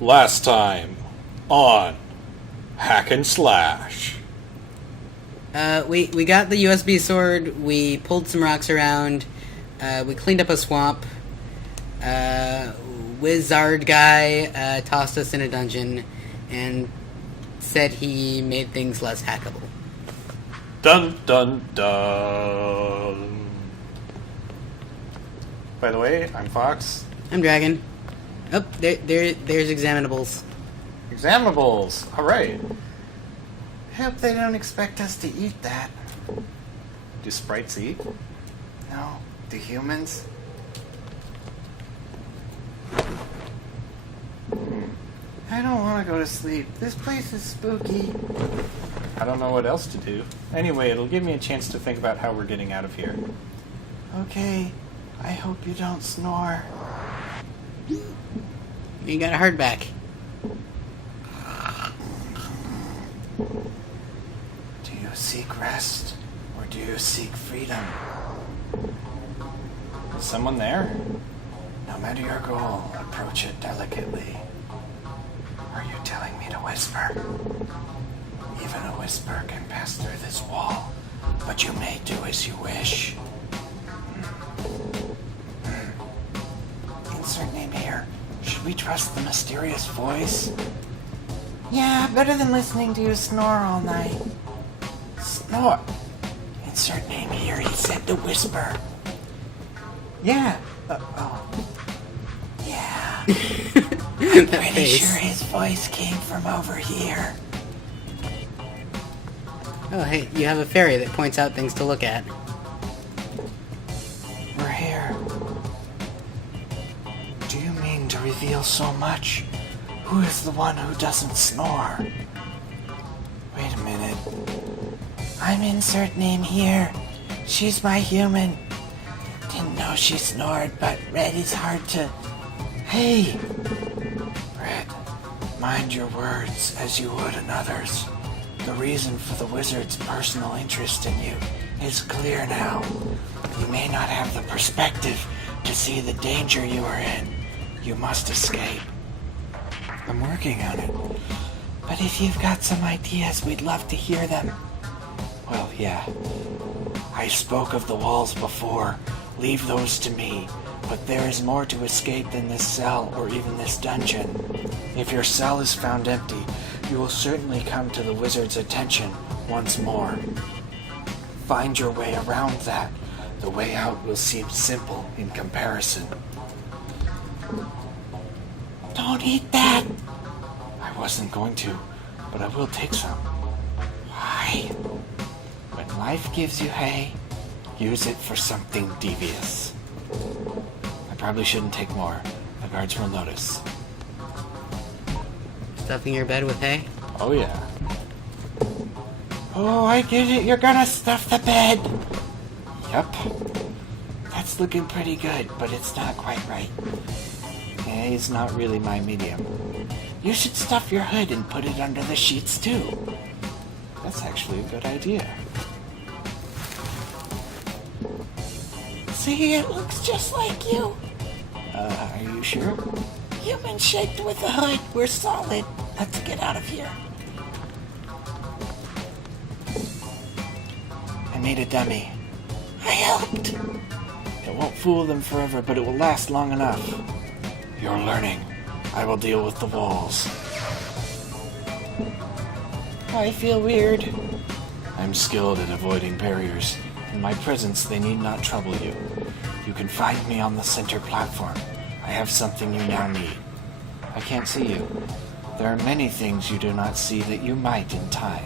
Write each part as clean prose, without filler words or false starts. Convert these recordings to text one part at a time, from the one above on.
Last time on Hack and Slash. We got the USB sword, we pulled some rocks around, we cleaned up a swamp, Wizard guy tossed us in a dungeon and said he made things less hackable. Dun dun dun. By the way, I'm Fox. I'm Dragon. Oh, there's examinables. Examinables! Alright. Hope they don't expect us to eat that. Do sprites eat? No. Do humans? I don't want to go to sleep. This place is spooky. I don't know what else to do. Anyway, it'll give me a chance to think about how we're getting out of here. Okay. I hope you don't snore. You got a hardback. Do you seek rest, or do you seek freedom? Is someone there? No matter your goal, approach it delicately. Are you telling me to whisper? Even a whisper can pass through this wall, but you may do as you wish. Insert name here. Should we trust the mysterious voice? Yeah, better than listening to you snore all night. Snore? Insert name here. He said to whisper. Yeah. Yeah. I'm pretty sure his voice came from over here. Oh, hey, you have a fairy that points out things to look at. We're here. Do you mean to reveal so much? Who is the one who doesn't snore? Wait a minute. I'm insert name here. She's my human. Didn't know she snored, but Red is hard to... Hey! Red, mind your words as you would another's. The reason for the wizard's personal interest in you is clear now. You may not have the perspective to see the danger you are in. You must escape. I'm working on it. But if you've got some ideas, we'd love to hear them. Well, yeah. I spoke of the walls before. Leave those to me. But there is more to escape than this cell or even this dungeon. If your cell is found empty, you will certainly come to the wizard's attention once more. Find your way around that. The way out will seem simple in comparison. Don't eat that! I wasn't going to, but I will take some. Why? When life gives you hay, use it for something devious. I probably shouldn't take more. The guards will notice. Stuffing your bed with hay? Oh yeah. Oh, I get it. You're gonna stuff the bed. Yep. That's looking pretty good, but it's not quite right. Hay is not really my medium. You should stuff your hood and put it under the sheets too. That's actually a good idea. See, it looks just like you. Are you sure? Human shaped with a hood. We're solid. Let's get out of here. I made a dummy. I helped. It won't fool them forever, but it will last long enough. You're learning. I will deal with the walls. I feel weird. I'm skilled at avoiding barriers. In my presence, they need not trouble you. You can find me on the center platform. I have something you now need. I can't see you. There are many things you do not see that you might in time.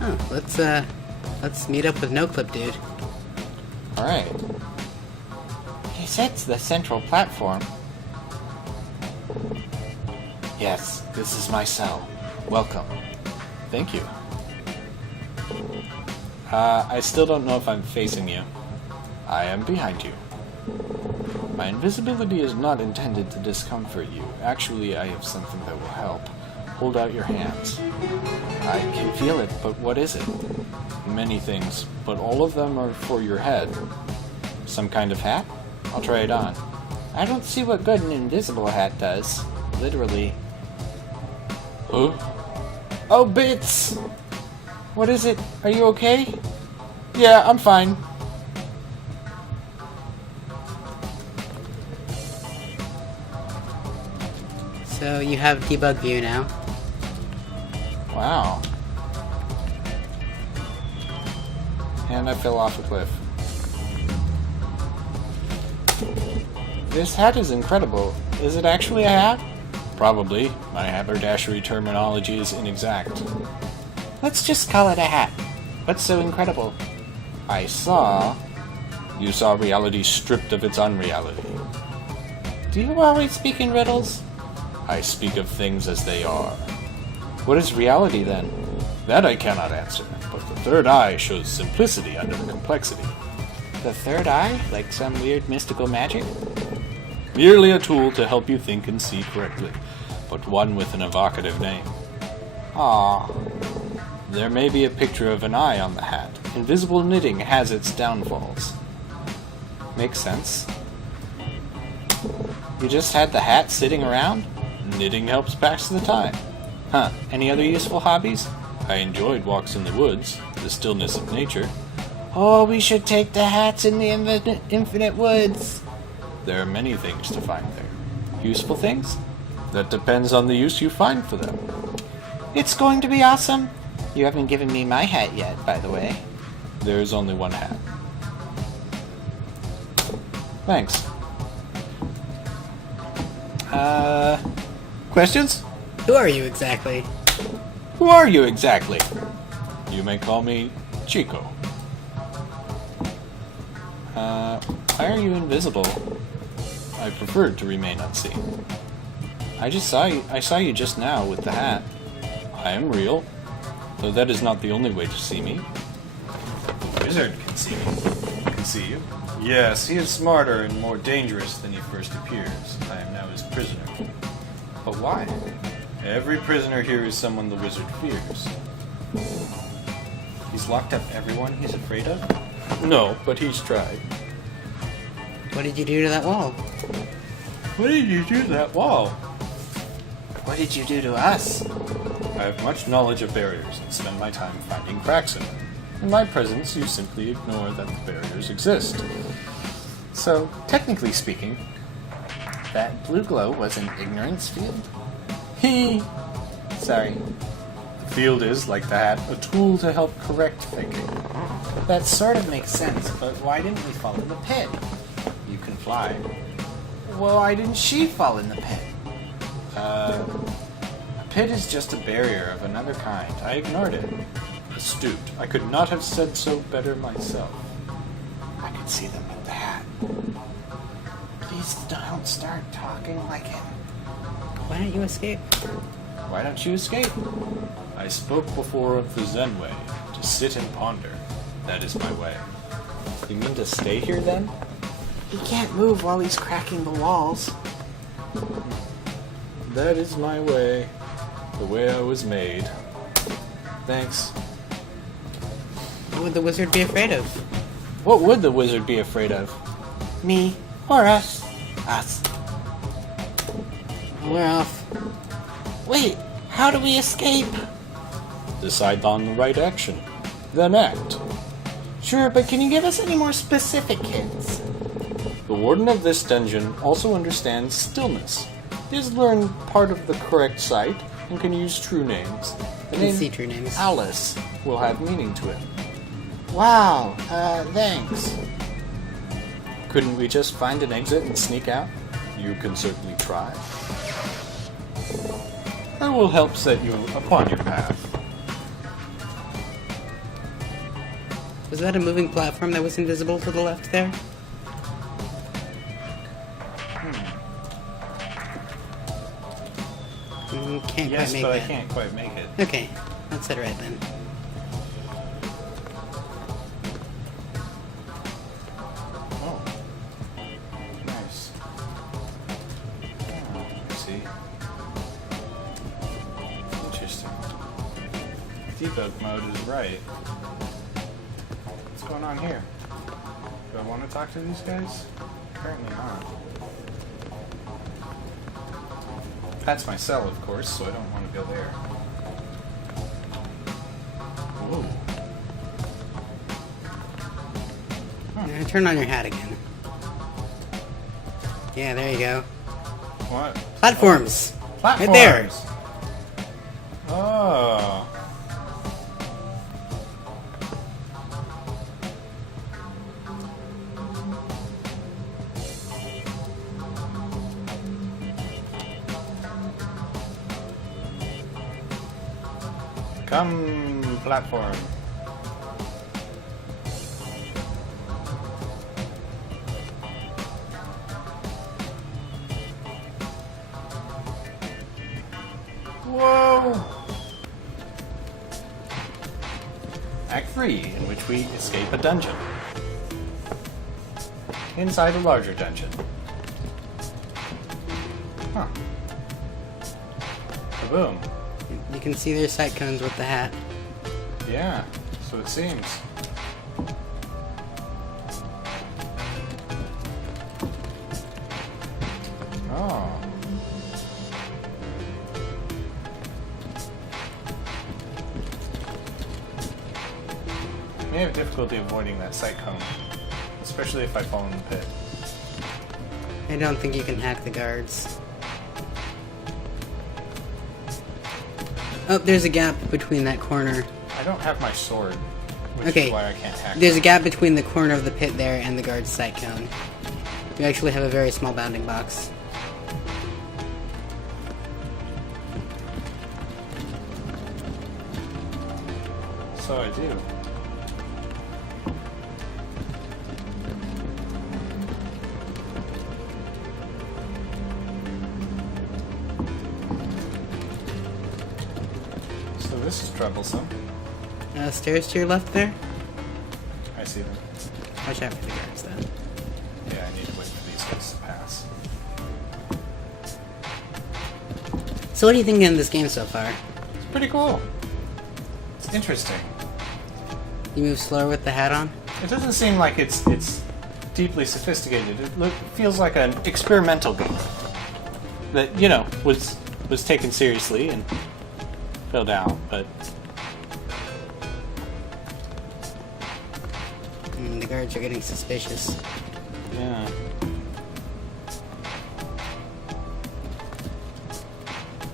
Oh, let's meet up with NoClip, dude. Alright. He sets the central platform. Yes, this is my cell. Welcome. Thank you. I still don't know if I'm facing you. I am behind you. My invisibility is not intended to discomfort you. Actually, I have something that will help. Hold out your hands. I can feel it, but what is it? Many things, but all of them are for your head. Some kind of hat? I'll try it on. I don't see what good an invisible hat does. Literally, Huh? Oh, Bits! What is it? Are you okay? Yeah, I'm fine. So you have debug view now. Wow. And I fell off a cliff. This hat is incredible. Is it actually a hat? Probably. My haberdashery terminology is inexact. Let's just call it a hat. What's so incredible? I saw... You saw reality stripped of its unreality. Do you always speak in riddles? I speak of things as they are. What is reality, then? That I cannot answer, but the third eye shows simplicity under the complexity. The third eye? Like some weird mystical magic? Merely a tool to help you think and see correctly, but one with an evocative name. Aww. There may be a picture of an eye on the hat. Invisible knitting has its downfalls. Makes sense. You just had the hat sitting around? Knitting helps pass the time. Huh, any other useful hobbies? I enjoyed walks in the woods, the stillness of nature. Oh, we should take the hats in the infinite woods. There are many things to find there. Useful things? That depends on the use you find for them. It's going to be awesome. You haven't given me my hat yet, by the way. There's only one hat. Thanks. Questions? Who are you exactly? Who are you exactly? You may call me Chico. Why are you invisible? I preferred to remain unseen. I saw you just now with the hat. I am real, though that is not the only way to see me. The wizard can see me. Can see you. Yes, he is smarter and more dangerous than he first appears. I am now his prisoner. But why? Every prisoner here is someone the wizard fears. He's locked up everyone he's afraid of? No, but he's tried. What did you do to that wall? What did you do to that wall? What did you do to us? I have much knowledge of barriers and spend my time finding cracks in them. In my presence, you simply ignore that the barriers exist. So, technically speaking, That blue glow was an ignorance field? Sorry. The field is, like the hat, a tool to help correct thinking. That sort of makes sense, but why didn't we fall in the pit? You can fly. Well, why didn't she fall in the pit? A pit is just a barrier of another kind. I ignored it. Astute. I could not have said so better myself. I could see them with the hat. Please don't start talking like him. Why don't you escape? Why don't you escape? I spoke before of the Zen way, to sit and ponder. That is my way. You mean to stay here then? He can't move while he's cracking the walls. That is my way. The way I was made. Thanks. What would the wizard be afraid of? What would the wizard be afraid of? Me or us? Us. We're off. Wait, how do we escape? Decide on the right action. Then act. Sure, but can you give us any more specific hints? The warden of this dungeon also understands stillness. He has learned part of the correct site and can use true names. The I can see true names. Alice will have meaning to it. Wow, thanks. Couldn't we just find an exit and sneak out? You can certainly try. I will help set you upon your path. Was that a moving platform that was invisible to the left there? Can't Yes, quite make but that. I can't quite make it. Okay, that's it right then. Oh. Nice. Oh, I see. Interesting. Debug mode is right. What's going on here? Do I want to talk to these guys? Apparently not. That's my cell, of course, so I don't want to go there. Whoa. Turn on your hat again. Yeah, there you go. What? Platforms! Platforms! Right there! Oh. Come, platform. Whoa! Act 3, in which we escape a dungeon. Inside a larger dungeon. Huh. Kaboom. You can see their sight cones with the hat. Yeah, so it seems. Oh. May have difficulty avoiding that sight cone, especially if I fall in the pit. I don't think you can hack the guards. Oh, there's a gap between that corner. I don't have my sword, which Okay, is why I can't hack there's it. a gap between the corner of the pit there and the guard's sight cone. You actually have a very small bounding box. So I do. So this is troublesome. Stairs to your left there? I see them. Watch out for the guards, then. Yeah, I need to wait for these guys to pass. So what do you think of this game so far? It's pretty cool. It's interesting. You move slower with the hat on? It doesn't seem like it's deeply sophisticated. It feels like an experimental game that, you know, was taken seriously and filled out, but The guards are getting suspicious. yeah.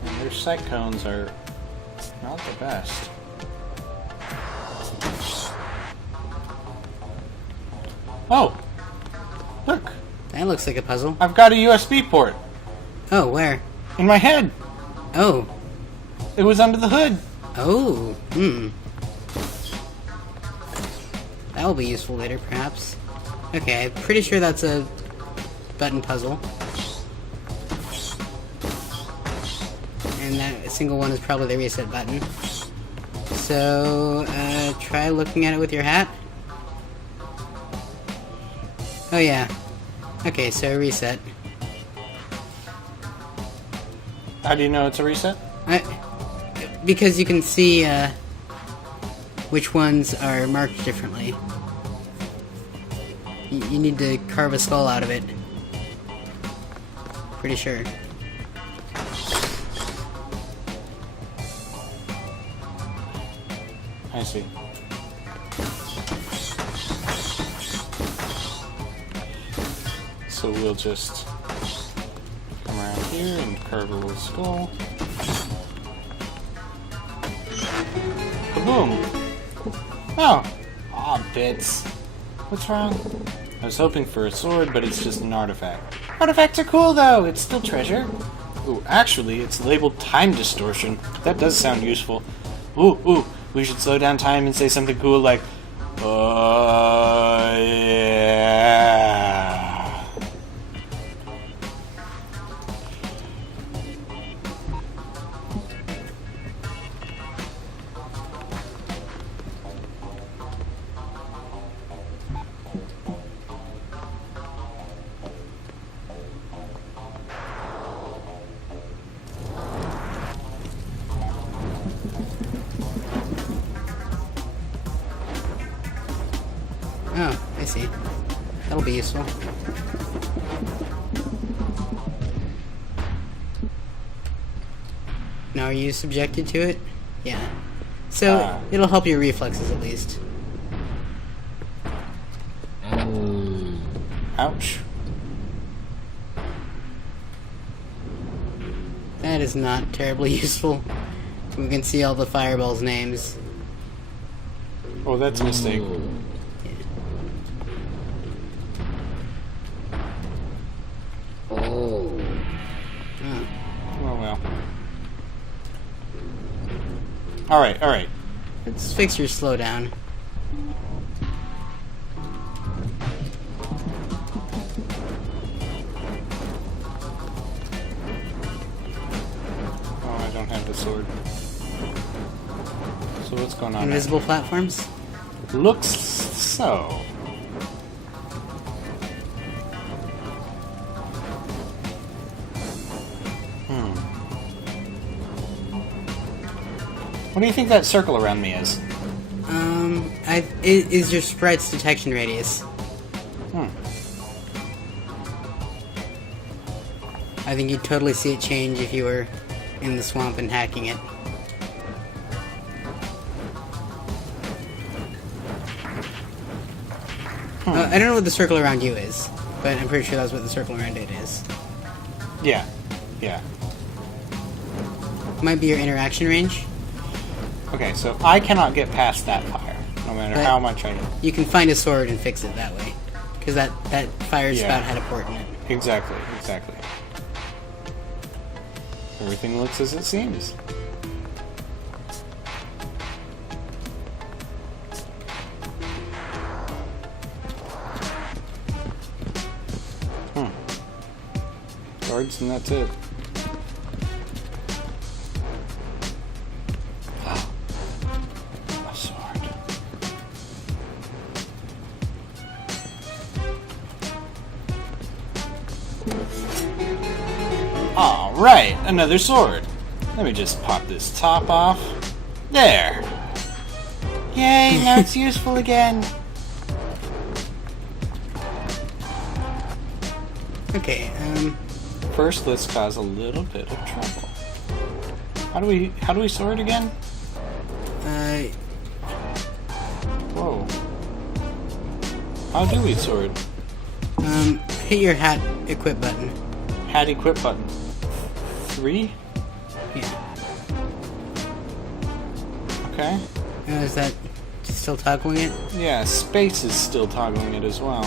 And their sight cones are not the best. Oh! Look! That looks like a puzzle. I've got a USB port Oh, where? in my head! Oh. It was under the hood! Oh. That will be useful later, perhaps. Okay, I'm pretty sure that's a button puzzle. And that single one is probably the reset button. So, try looking at it with your hat. Oh yeah. Okay, so reset. How do you know it's a reset? Because you can see which ones are marked differently. You need to carve a skull out of it. Pretty sure. I see. So we'll just come around here and carve a little skull. Kaboom! Oh! Aw, bits. What's wrong? I was hoping for a sword, but it's just an artifact. Artifacts are cool, though! It's still treasure. Ooh, actually, it's labeled time distortion. That does sound useful. Ooh, we should slow down time and say something cool like, yeah. Oh, I see. That'll be useful. Now, are you subjected to it? Yeah. So, Ah. it'll help your reflexes at least. Ouch. That is not terribly useful. We can see all the fireballs' names. Oh, that's a mistake. Oh. Oh well. Alright, alright. Let's fix your slowdown. Oh, I don't have the sword. So what's going on? Invisible platforms? Looks so. What do you think that circle around me is? It is your sprite's detection radius. I think you'd totally see it change if you were in the swamp and hacking it. I don't know what the circle around you is, but I'm pretty sure that's what the circle around it is. Yeah. Yeah. Might be your interaction range. Okay, so I cannot get past that fire, no matter But- how much I... You can find a sword and fix it that way. Because that fire Yeah. spout had a port in it. Exactly, exactly. Everything looks as it seems. Guards, and that's it. A sword. Alright, another sword. Let me just pop this top off. There. Yay, now it's useful again. Okay, First, let's cause a little bit of trouble. How do we sword again? Whoa. How do we sword? hit your hat equip button. Hat equip button. 3? Yeah. Okay. Is that still toggling it? Yeah, space is still toggling it as well.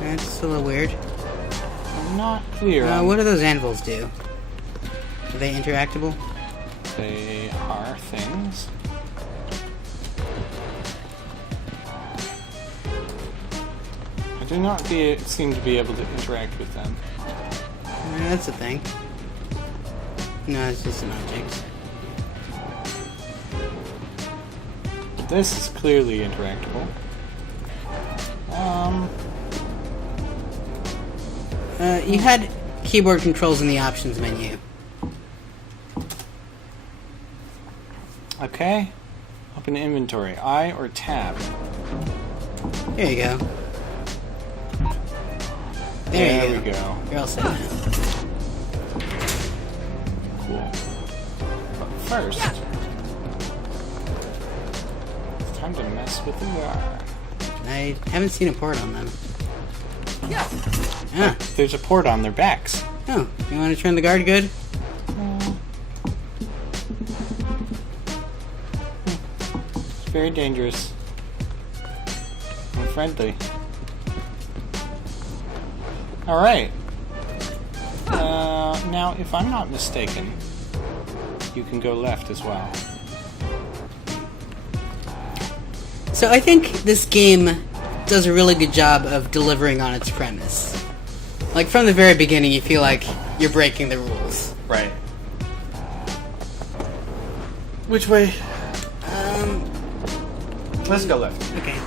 That's a little weird. I'm not clear on What do those anvils do? Are they interactable? they are things. I do not seem to be able to interact with them. That's a thing. No, it's just an object. This is clearly interactable. You had keyboard controls in the options menu. Okay. Open inventory. I or tab? There you go. There you we go. You're all set now. Cool. But first, it's time to mess with the guard. I haven't seen a port on them. Ah. There's a port on their backs. Oh, you want to turn the guard good? It's very dangerous. Unfriendly. Alright. Now, if I'm not mistaken, you can go left as well. So I think this game does a really good job of delivering on its premise. Like, from the very beginning, you feel like you're breaking the rules. Right. Which way? Let's go left. Okay.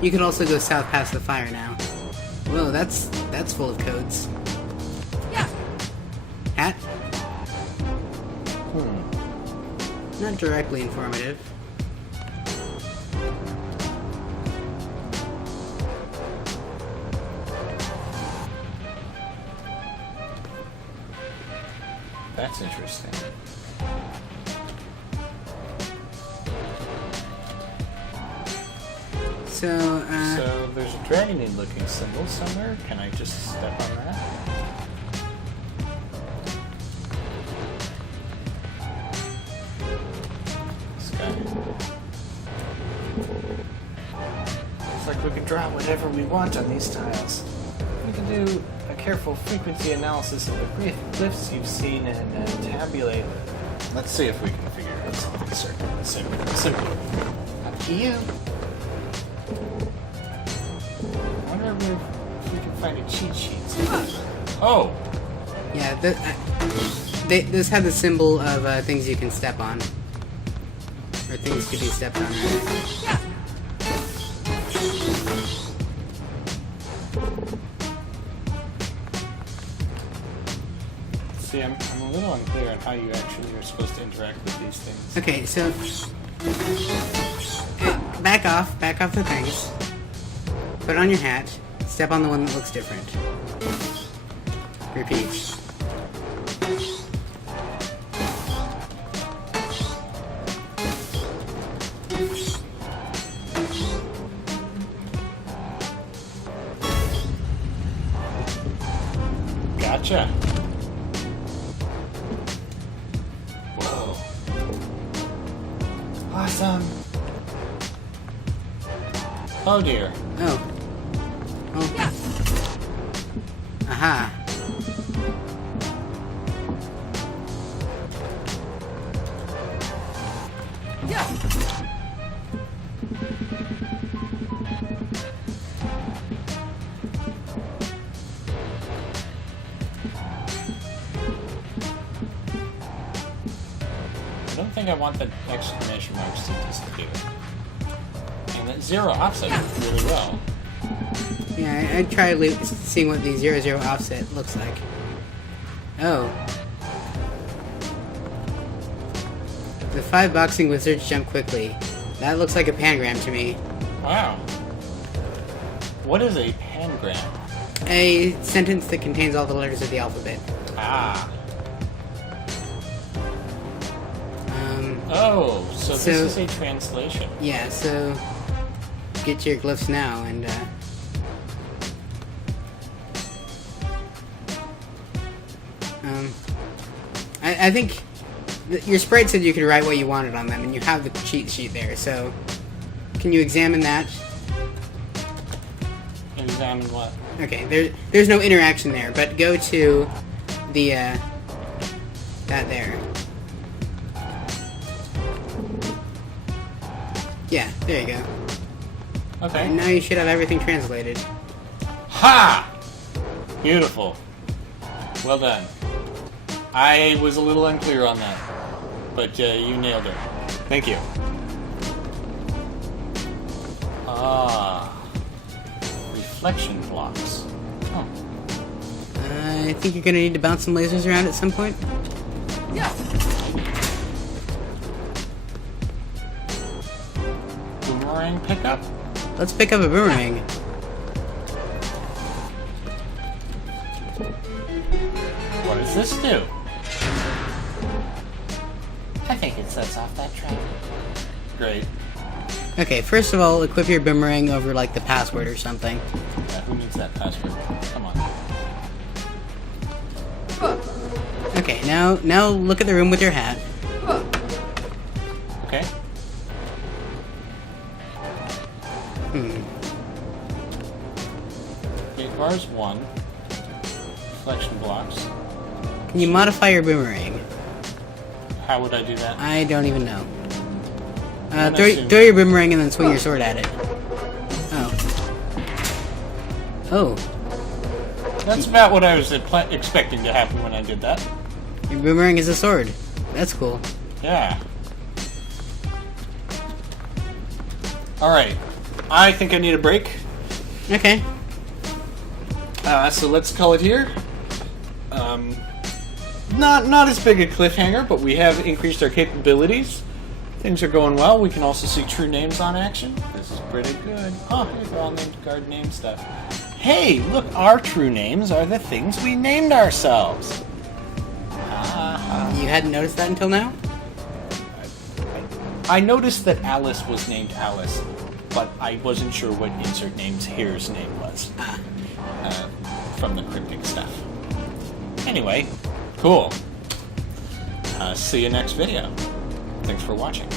You can also go south past the fire now. Whoa, that's full of codes. Yeah. Hat? Not directly informative. That's interesting. So there's a dragon looking symbol somewhere. Can I just step on that? This guy. Looks like we can draw whatever we want on these tiles. We can do a careful frequency analysis of the glyphs you've seen and tabulate. Let's see if we can figure out something certain. Simple. Up to you. I wonder if we can find a cheat sheet. Oh! Yeah, this had the symbol of things you can step on. Or things to be stepped on, rather. See, I'm a little unclear on how you actually are supposed to interact with these things. Okay, so back off the things. Put on your hat. Step on the one that looks different. Repeat. Gotcha. Whoa. Awesome. Oh dear. Oh. Oh. Aha. I don't think I want the exclamation marks to disappear. And that zero offset worked really well. Yeah, I tried seeing what the 0, 0 offset looks like. Oh. The 5 boxing wizards jump quickly. That looks like a pangram to me. Wow. What is a pangram? A sentence that contains all the letters of the alphabet. Ah. Oh, so this is a translation. Yeah, so get to your glyphs now and I think your sprite said you could write what you wanted on them, and you have the cheat sheet there, so can you examine that? Examine what? Okay, there's no interaction there, but go to the, that there. Yeah, there you go. Okay. And now you should have everything translated. Ha! Beautiful. Well done. I was a little unclear on that, but you nailed it. Thank you. Ah. Reflection blocks. Oh. I think you're gonna need to bounce some lasers around at some point. Boomerang pickup? Let's pick up a boomerang. What does this do? I think it sets off that trap. Great. Okay, first of all, equip your boomerang over, like, the password or something. Yeah, who needs that password? Come on. Okay, now look at the room with your hat. Okay. Gate bars 1. Reflection blocks. Can you modify your boomerang? How would I do that? I don't even know. I'm Throw assuming- your boomerang and then swing your sword at it. Oh. Oh. That's about what I was expecting to happen when I did that. Your boomerang is a sword. That's cool. Yeah. Alright. I think I need a break. Okay. So let's call it here. Not as big a cliffhanger, but we have increased our capabilities. Things are going well. We can also see true names on action. This is pretty good. Oh, they're all named guard name stuff. Hey, look, our true names are the things we named ourselves. You hadn't noticed that until now? I noticed that Alice was named Alice, but I wasn't sure what insert name's Hare's name was. From the cryptic stuff. Anyway, cool. See you next video. Thanks for watching.